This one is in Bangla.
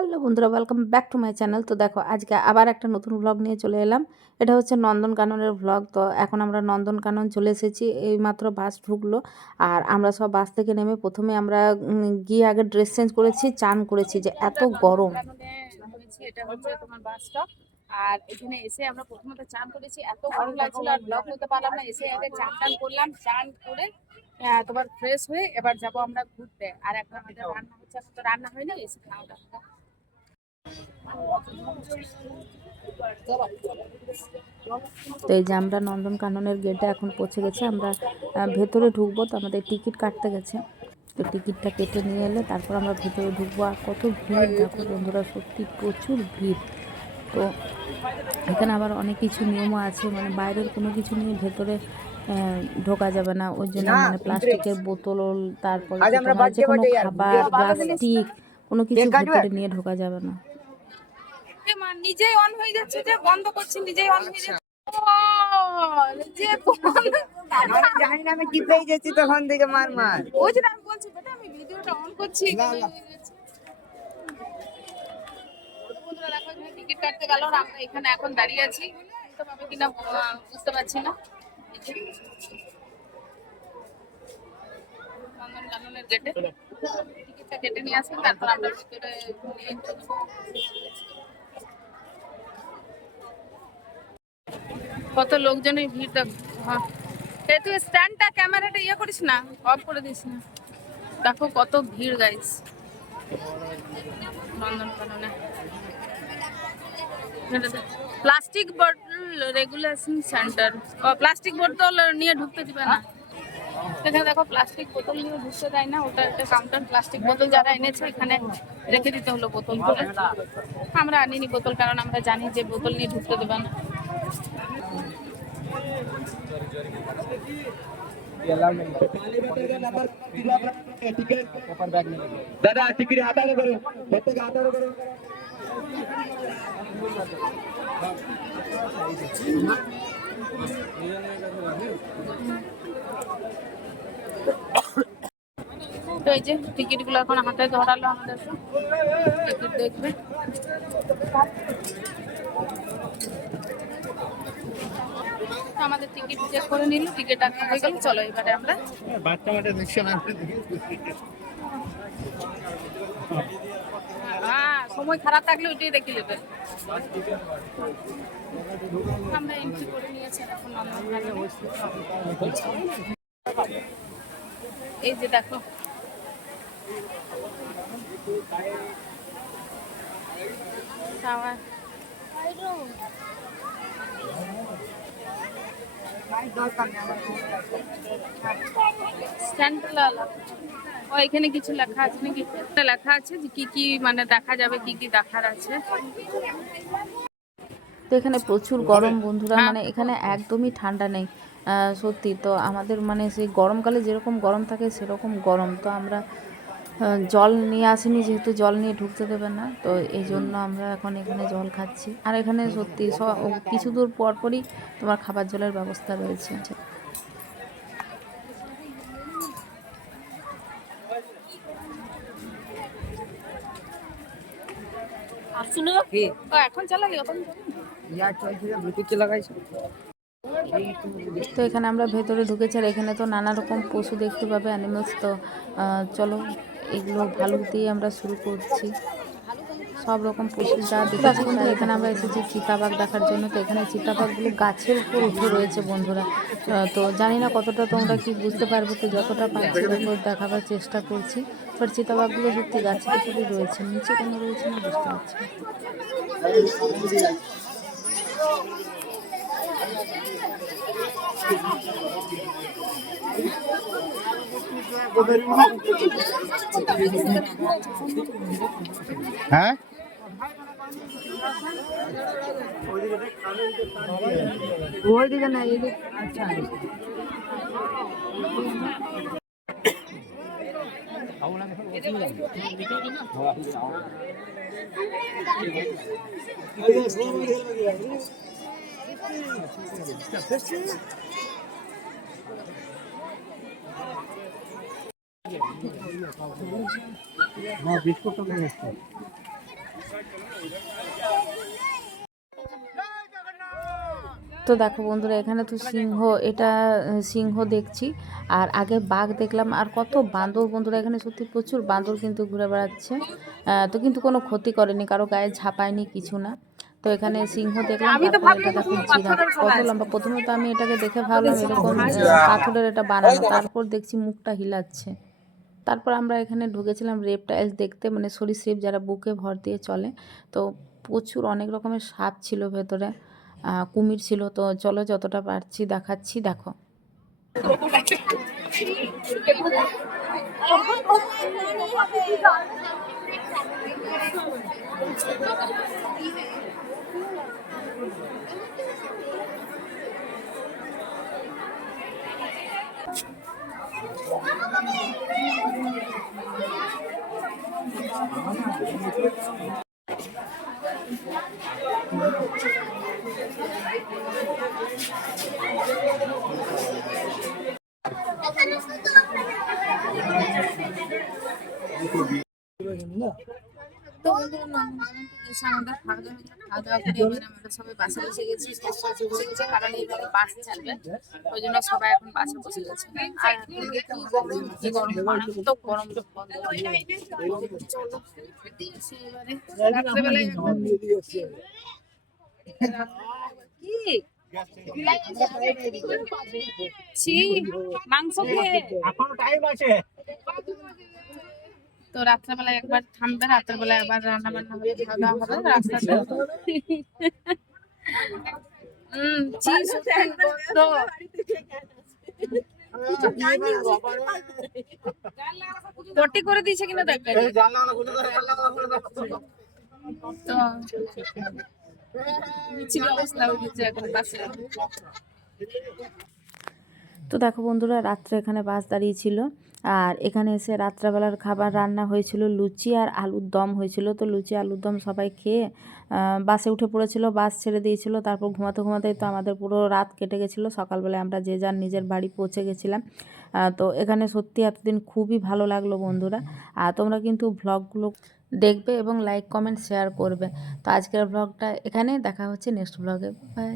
হ্যালো বন্ধুরা welcome back to my channel তো দেখো, আজকে আবার একটা নতুন ব্লগ নিয়ে চলে এলাম। এটা হচ্ছে নন্দনকাননের ব্লগ তো এখন আমরা নন্দনকানন চলে এসেছি এইমাত্র বাস ঢুকলো। আর আমরা সব বাস থেকে নেমে প্রথমে আমরা গিয়ে আগে ড্রেস চেঞ্জ করেছি, চান করেছি যে এত গরম। এটা হচ্ছে তোমার বাস স্টপ আর এখানে এসে আমরা প্রথমত চান করেছি, এত গরম লাগছিল আর ব্লক করতে পারলাম না। এসে আগে চান টান করলাম, চান করে তোমার ফ্রেশ হয়ে এবার যাব আমরা ঘুরতে। আর এখন আমাদের রান্না হচ্ছে, এখন তো রান্না হয়নি, এসে খাওয়া দাওয়া। তো এই যে আমরা নন্দনকাননের গেটে এখন পৌঁছে গেছি আমরা ভেতরে ঢুকবো তো আমাদের টিকিট কাটতে গেছে। তো টিকিটটা কেটে নিয়ে এলে তারপর আমরা ভেতরে ঢুকবো। আর কত ভিড় দেখো বন্ধুরা সত্যি প্রচুর ভিড়। তো এখানে আবার অনেক কিছু নিয়মও আছে মানে বাইরের কোনো কিছু নিয়ে ভেতরে ঢোকা যাবে না। ওই জন্য মানে প্লাস্টিকের বোতল তারপরে যে কোনো খাবার প্লাস্টিক কোনো কিছু ভেতরে নিয়ে ঢোকা যাবে না। এ মা, নিজেই অন হয়ে যাচ্ছে যে বন্ধ করছি নিজেই অন হয়ে যাচ্ছে। ও, যে জানি না আমি কি পেয়ে যাচ্ছি তখন থেকে মার মার। ওই যে আমি বলছি বেটা আমি ভিডিওটা অন করছি বন্ধুরা দেখো এখানে টিকিট কাটতে গেল আর আমরা এখানে এখন দাঁড়িয়ে আছি। তো পাবে কিনা বুঝতে পারছি না। নন্দনকাননের গেটে টিকিটটা কেটে নিয়ে আসবেন তারপর আমরা ভিতরে নিয়ে কত লোকজনের ভিড় দেখ হ্যাঁ। তুই স্ট্যান্ডটা ক্যামেরাটা ইয়ে করিস না অফ করে দিস না। দেখো কত ভিড় গাইস নন্দনকাননে প্লাস্টিক বোতল রেগুলেশন সেন্টার প্লাস্টিক বোতল নিয়ে ঢুকতে দিবে না। এখানে দেখো প্লাস্টিক বোতল নিয়ে ঢুকতে দেয় না। ওটা একটা কাউন্টার প্লাস্টিক বোতল যারা এনেছে, এখানে রেখে দিতে হলো বোতল আমরা আনিনি বোতল কারণ আমরা জানি যে বোতল নিয়ে ঢুকতে দেবে না। দাদা, টিকিট হাতারে করো। প্রত্যেক হাতারে করো। তো এই যে টিকিটগুলো এখন হাতে ধরালো আমাদের টিকিট দেখবে। আমাদের টিকিট চেক করে নিল টিকিট হয়ে গেল চলো এবারে আমরা। বাচ্চা মাঠে দেখছে না। হ্যাঁ সময় খারাপ থাকলে ওইটাই দেখে নেবে। আমরা এন্ট্রি করে নিয়েছি এখন এই যে দেখো। টাওয়ার স্ট্যান্ডটা ও এখানে কিছু লেখা আছে নাকি? একটা লেখা আছে যে কি কি মানে দেখা যাবে কি কি দেখার আছে। তো এখানে প্রচুর গরম বন্ধুরা মানে এখানে একদমই ঠান্ডা নেই আহ, সত্যি। তো আমাদের মানে সেই গরমকালে যেরকম গরম থাকে সেরকম গরম। তো আমরা জল নিয়ে আসেনি যেহেতু জল নিয়ে ঢুকতে দেবে না তো এই জন্য আমরা এখন এখানে জল খাচ্ছি। আর এখানে সত্যি সব কিছু দূর পর পরই তোমার খাবার জলের ব্যবস্থা রয়েছে। আসুন এখন চালালি এখন ইয়ার ব্লুটুথ লাগাইছো তো এখানে আমরা ভেতরে ঢুকেছি আর এখানে তো নানা রকম পশু দেখতে পাবে অ্যানিমালস তো চলো এগুলো ভালুক দিয়ে আমরা শুরু করছি। সব রকম পশু যা দেখেছি এখানে আমরা এসেছি চিতাবাঘ দেখার জন্য। তো এখানে চিতাবাঘগুলো গাছের উপর উঠে রয়েছে বন্ধুরা। তো জানি না কতটা তোমরা কি বুঝতে পারবে, তো যতটা তত দেখাবার চেষ্টা করছি। বাট চিতাবাঘগুলো সত্যি গাছের উপরই রয়েছে, নিচে কেন রয়েছে না, বুঝতে পারছি। হ্যাঁ? ওই দিকে না এই দিকে আচ্ছা। বিস্কুট তো দেখো বন্ধুরা, এখানে তো সিংহ, এটা সিংহ দেখছি। আর আগে বাঘ দেখলাম, আর কত বাঁদর বন্ধুরা, এখানে সত্যি প্রচুর বাঁদর কিন্তু ঘুরে বেড়াচ্ছে। তো কিন্তু কোনো ক্ষতি করেনি, কারও গায়ে ঝাঁপায়নি, কিছু না। তো এখানে সিংহ দেখলাম কত লম্বা প্রথমে তো আমি এটাকে দেখে ভাবলাম এরকম পাথরের এটা বানানো তারপর দেখছি মুখটা হিলাচ্ছে। তারপর আমরা এখানে ঢুকেছিলাম রেপটাইলস দেখতে মানে সরীসৃপ যারা বুকে ভর দিয়ে চলে তো প্রচুর অনেক রকমের সাপ ছিল ভেতরে কুমির ছিল তো চলো যতটা পারছি দেখাচ্ছি দেখো। তো বন্ধুরা নন্দনকানন থেকে এসে আমাদের সবাই বাসে গেছি কারণ ওই জন্য সবাই এখন বাসে বসে গেছে। আর গরম গরম একবার মাংস এখনও টাইম আছে। তো রাত্রেবেলায় একবার থামবে, রাত্রেবেলায় একবার রান্না বান্না হবে, খাওয়া দাওয়া হবে, রাস্তাতে। সত্যি পটি করে দিয়েছে কিনা দেখ তো অবস্থা এখন বাসে। তো দেখো বন্ধুরা, রাত্রে এখানে বাস দাঁড়িয়েছিল আর এখানে এসে রাত্রেবেলার খাবার রান্না হয়েছিল লুচি আর আলুর দম হয়েছিল। তো লুচি, আলুর দম সবাই খেয়ে বাসে উঠে পড়েছিল, বাস ছেড়ে দিয়েছিল। তারপর ঘুমাতে ঘুমাতেই তো আমাদের পুরো রাত কেটে গেছিল। সকালবেলায় আমরা যে যার নিজের বাড়ি পৌঁছে গেছিলাম। তো এখানে সত্যি এতদিন খুবই ভালো লাগল বন্ধুরা। আর তোমরা কিন্তু ভ্লগগুলো দেখবে এবং লাইক কমেন্ট শেয়ার করবে। তো আজকের ভ্লগটা এখানে দেখা হচ্ছে নেক্সট ভ্লগে বাই